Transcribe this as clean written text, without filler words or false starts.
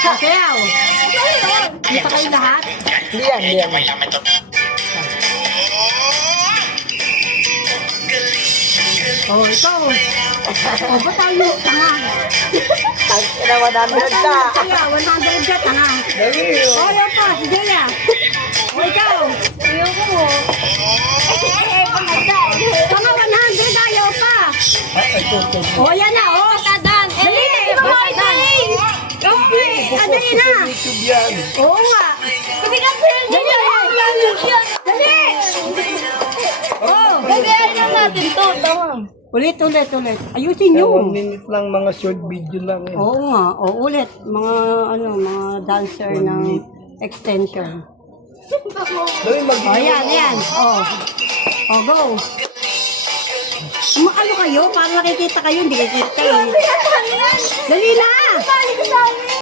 Sayaw. Kita kayo lahat? Liyan. Oh, ikaw. Oh, ba't tayo? Tanga. Ang ina 100 ka. Kaya, 100 ka, tanga. Dali. Oh, ayaw pa, si Jaya. Oh, ikaw. Ayoko. Tanga, 100, ayaw pa. Ito. Oh, yan na, oh. Tadan. Dali na, ikaw ay dali. Okay, dali na. YouTube yan. Oo nga. Kasi kasi Dali. Dali. Oh, gagayahin lang natin to. Tama. ulit. Ayusin nyo. 1 minute lang, mga short video lang. Oo nga, o ulit. Mga, mga dancer 1 ng minute. extension. Dali, O, yan. O, go. Ano kayo? Para nakikita kayo, hindi kikita kayo. Dali na! Balik sa amin.